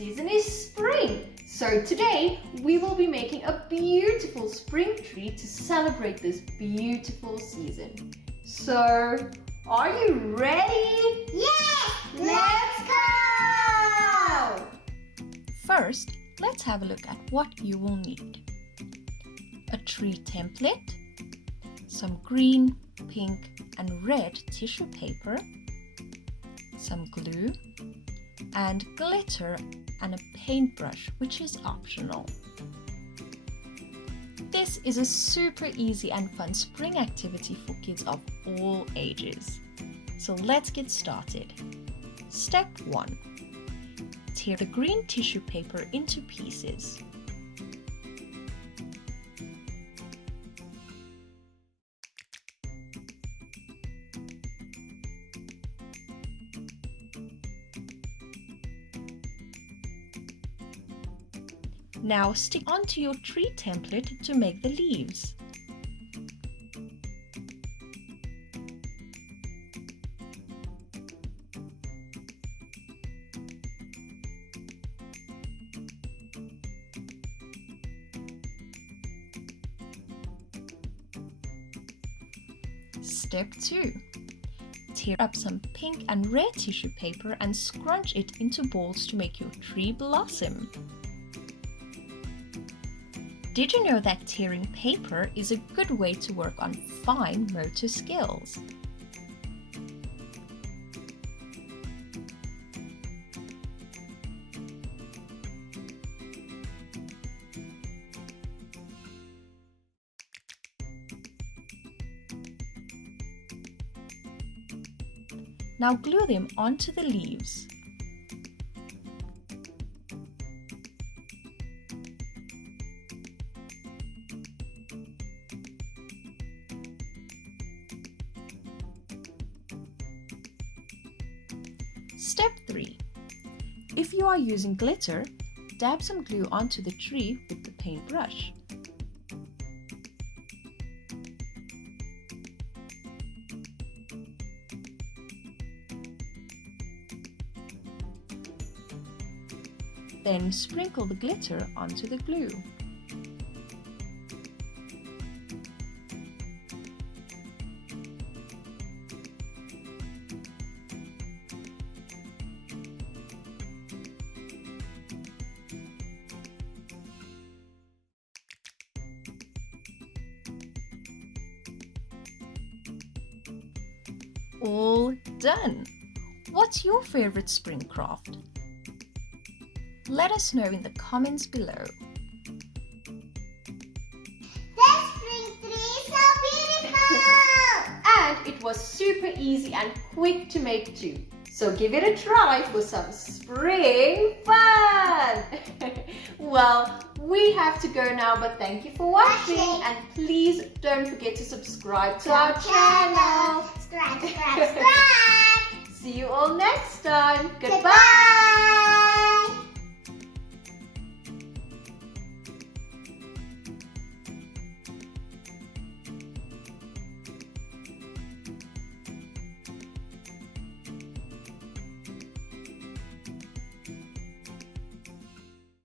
season is spring. So today we will be making a beautiful spring tree to celebrate this beautiful season. So, are you ready? Yes! Let's go! First, let's have a look at what you will need. A tree template, some green, pink and red tissue paper, some glue, and glitter and a paintbrush, which is optional. This is a super easy and fun spring activity for kids of all ages. So let's get started. Step 1. Tear the green tissue paper into pieces. Now stick onto your tree template to make the leaves. Step 2. Tear up some pink and red tissue paper and scrunch it into balls to make your tree blossom. Did you know that tearing paper is a good way to work on fine motor skills? Now glue them onto the leaves. Step 3. If you are using glitter, dab some glue onto the tree with the paintbrush. Then sprinkle the glitter onto the glue. All done! What's your favorite spring craft? Let us know in the comments below. The spring tree is so beautiful! And it was super easy and quick to make too. So give it a try for some spring fun! Well, we have to go now, but thank you for watching and please don't forget to subscribe to our channel. Subscribe! See you all next time. Goodbye!